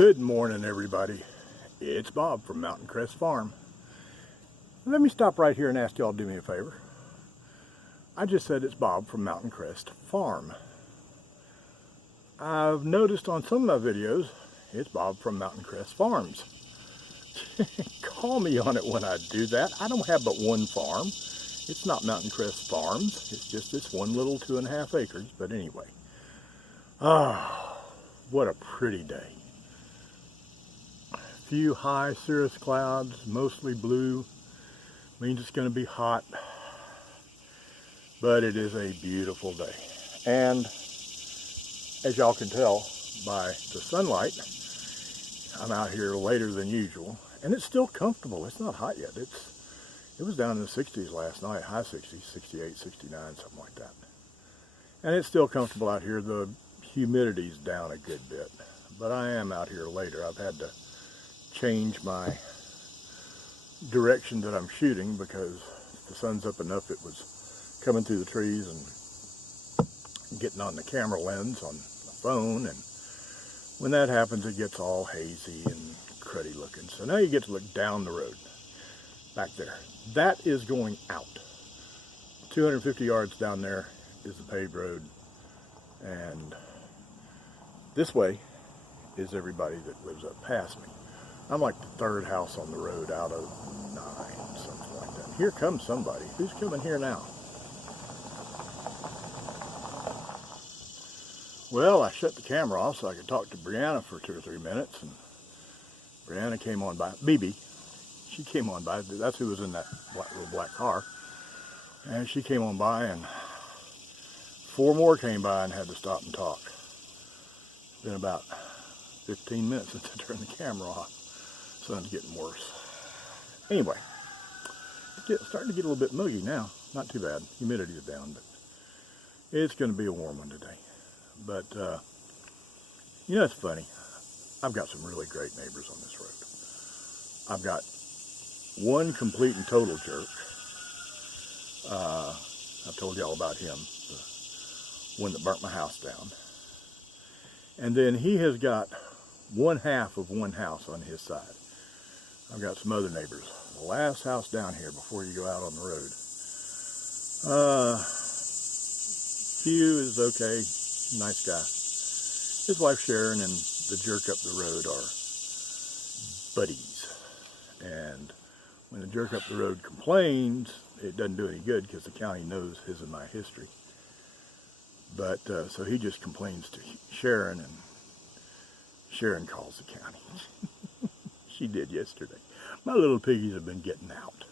Good morning, everybody. It's Bob from Mountain Crest Farm. Let me stop right here and ask y'all to do me a favor. I just said it's Bob from Mountain Crest Farm. I've noticed on some of my videos, it's Bob from Mountain Crest Farms. Call me on it when I do that. I don't have but one farm. It's not Mountain Crest Farms. It's just this one little 2.5 acres. But anyway. What a pretty day. Few high cirrus clouds, mostly blue. Means it's going to be hot. But it is a beautiful day. And as y'all can tell by the sunlight, I'm out here later than usual. And it's still comfortable. It's not hot yet. It was down in the 60s last night, high 60s, 68, 69, something like that. And it's still comfortable out here. The humidity's down a good bit. But I am out here later. I've had to change my direction that I'm shooting because the sun's up enough. It was coming through the trees and getting on the camera lens on the phone, and when that happens it gets all hazy and cruddy looking. So now you get to look down the road back there. That is going out. 250 yards down there is the paved road, and this way is everybody that lives up past me. I'm like the third house on the road out of 9, something like that. Here comes somebody. Who's coming here now? Well, I shut the camera off so I could talk to Brianna for 2 or 3 minutes, and Brianna came on by. BB, she came on by. That's who was in that little black car. And she came on by, and 4 more came by and had to stop and talk. It's been about 15 minutes since I turned the camera off. Sun's getting worse. Anyway, it's starting to get a little bit muggy now. Not too bad. Humidity is down, but it's going to be a warm one today. But, you know, it's funny. I've got some really great neighbors on this road. I've got one complete and total jerk. I've told y'all about him, the one that burnt my house down. And then he has got one half of one house on his side. I've got some other neighbors. The last house down here before you go out on the road. Hugh is okay, nice guy. His wife Sharon and the jerk up the road are buddies. And when the jerk up the road complains, it doesn't do any good because the county knows his and my history. But so he just complains to Sharon, and Sharon calls the county. She did yesterday. My little piggies have been getting out.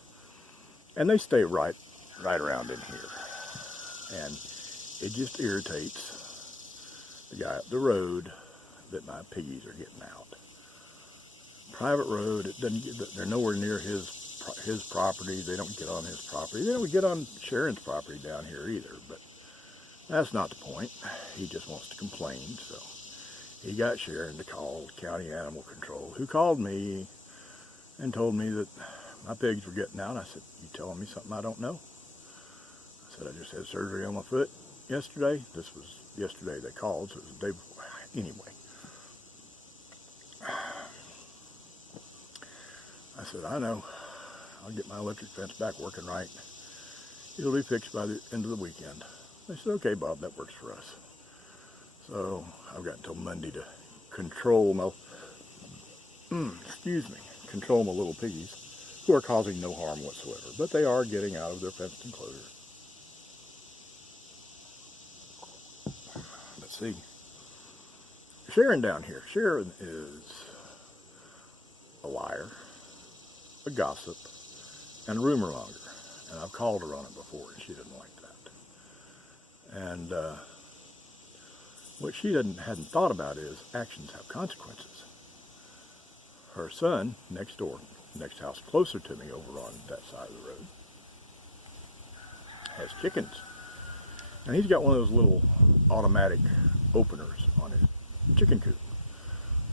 And they stay right around in here. And it just irritates the guy up the road that my piggies are getting out. Private road, it doesn't get, they're nowhere near his property. They don't get on his property. They don't get on Sharon's property down here either. But that's not the point. He just wants to complain, so he got Sharon to call County Animal Control, who called me and told me that my pigs were getting out. I said, "You telling me something I don't know?" I said, "I just had surgery on my foot yesterday." This was yesterday they called, so it was the day before. Anyway, I said, "I know. I'll get my electric fence back working right. It'll be fixed by the end of the weekend." They said, "Okay, Bob, that works for us." So I've got until Monday to control my, control my little piggies, who are causing no harm whatsoever. But they are getting out of their fenced enclosure. Let's see. Sharon down here. Sharon is a liar, a gossip, and a rumor monger. And I've called her on it before, and she didn't like that. And what she hadn't thought about is actions have consequences. Her son, next door, next house closer to me over on that side of the road, has chickens. And he's got one of those little automatic openers on his chicken coop.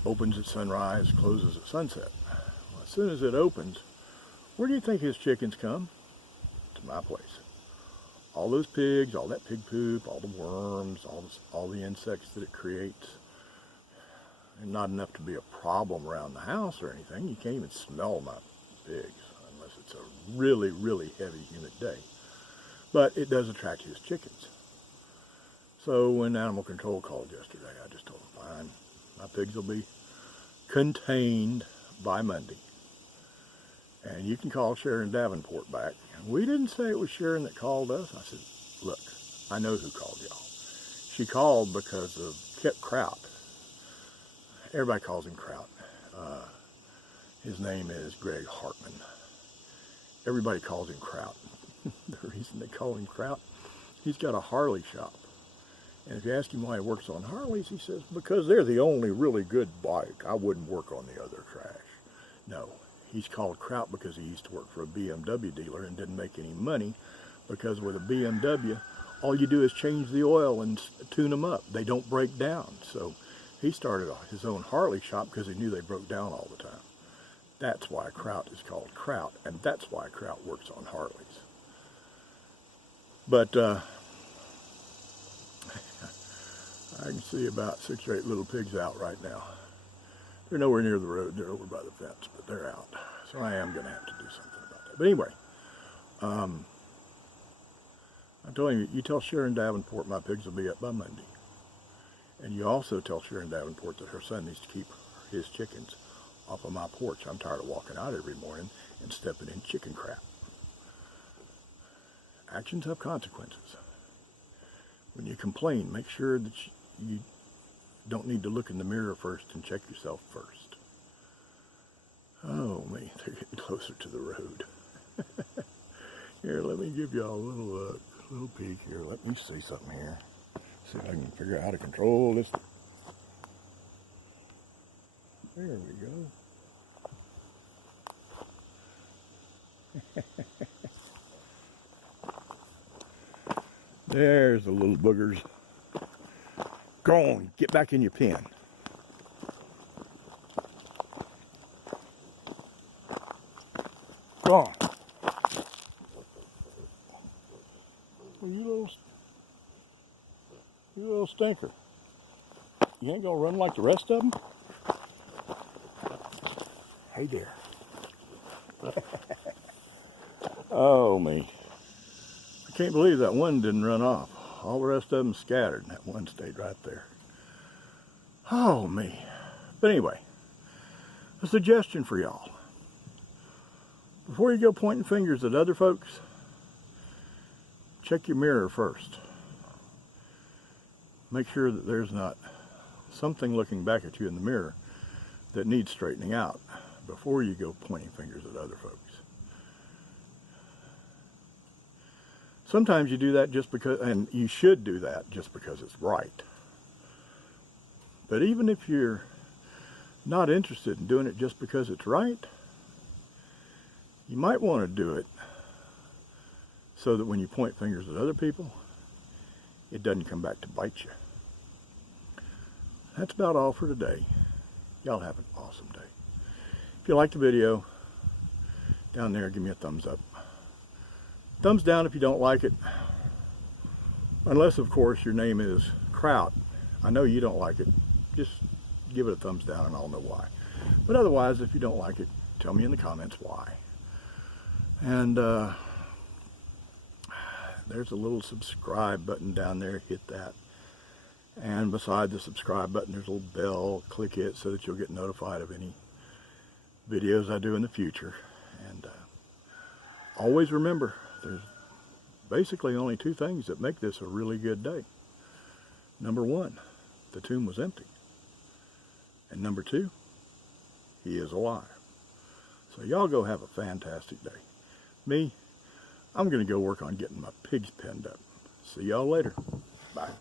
Opens at sunrise, closes at sunset. Well, as soon as it opens, where do you think his chickens come? To my place. All those pigs, all that pig poop, all the worms, all the insects that it creates, and not enough to be a problem around the house or anything. You can't even smell my pigs unless it's a really, really heavy, humid day. But it does attract his chickens. So when animal control called yesterday, I just told them, fine, my pigs will be contained by Monday. And you can call Sharon Davenport back. We didn't say it was Sharon that called us. I said, look, I know who called y'all. She called because of Kraut. Everybody calls him Kraut. His name is Greg Hartman. Everybody calls him Kraut. The reason they call him Kraut, he's got a Harley shop. And if you ask him why he works on Harleys, he says, because they're the only really good bike. I wouldn't work on the other trash. No, he's called Kraut because he used to work for a BMW dealer and didn't make any money, because with a BMW, all you do is change the oil and tune them up. They don't break down. So he started his own Harley shop because he knew they broke down all the time. That's why Kraut is called Kraut, and that's why Kraut works on Harleys. But I can see about 6 or 8 little pigs out right now. They're nowhere near the road. They're over by the fence, but they're out. So I am going to have to do something about that. But anyway, I told him, you tell Sharon Davenport my pigs will be up by Monday. And you also tell Sharon Davenport that her son needs to keep his chickens off of my porch. I'm tired of walking out every morning and stepping in chicken crap. Actions have consequences. When you complain, make sure that you don't need to look in the mirror first and check yourself first. Oh man, they're getting closer to the road. Here, let me give y'all a little peek here. Let me see something here. See if I can figure out how to control this. There we go. There's the little boogers. Go on, get back in your pen. Go on. Well, you little stinker. You ain't gonna run like the rest of them? Hey there. Oh me. I can't believe that one didn't run off. All the rest of them scattered and that one stayed right there. Oh me. But anyway, a suggestion for y'all. Before you go pointing fingers at other folks, check your mirror first. Make sure that there's not something looking back at you in the mirror that needs straightening out before you go pointing fingers at other folks. Sometimes you do that just because, and you should do that just because it's right. But even if you're not interested in doing it just because it's right, you might want to do it so that when you point fingers at other people, it doesn't come back to bite you. That's about all for today. Y'all have an awesome day. If you liked the video, down there, give me a thumbs up. Thumbs down if you don't like it. Unless, of course, your name is Kraut. I know you don't like it. Just give it a thumbs down and I'll know why. But otherwise, if you don't like it, tell me in the comments why. And there's a little subscribe button down there. Hit that. And beside the subscribe button, there's a little bell. Click it so that you'll get notified of any videos I do in the future. And always remember, there's basically only 2 things that make this a really good day. Number 1, the tomb was empty. And number 2, he is alive. So y'all go have a fantastic day. Me, I'm going to go work on getting my pigs penned up. See y'all later. Bye.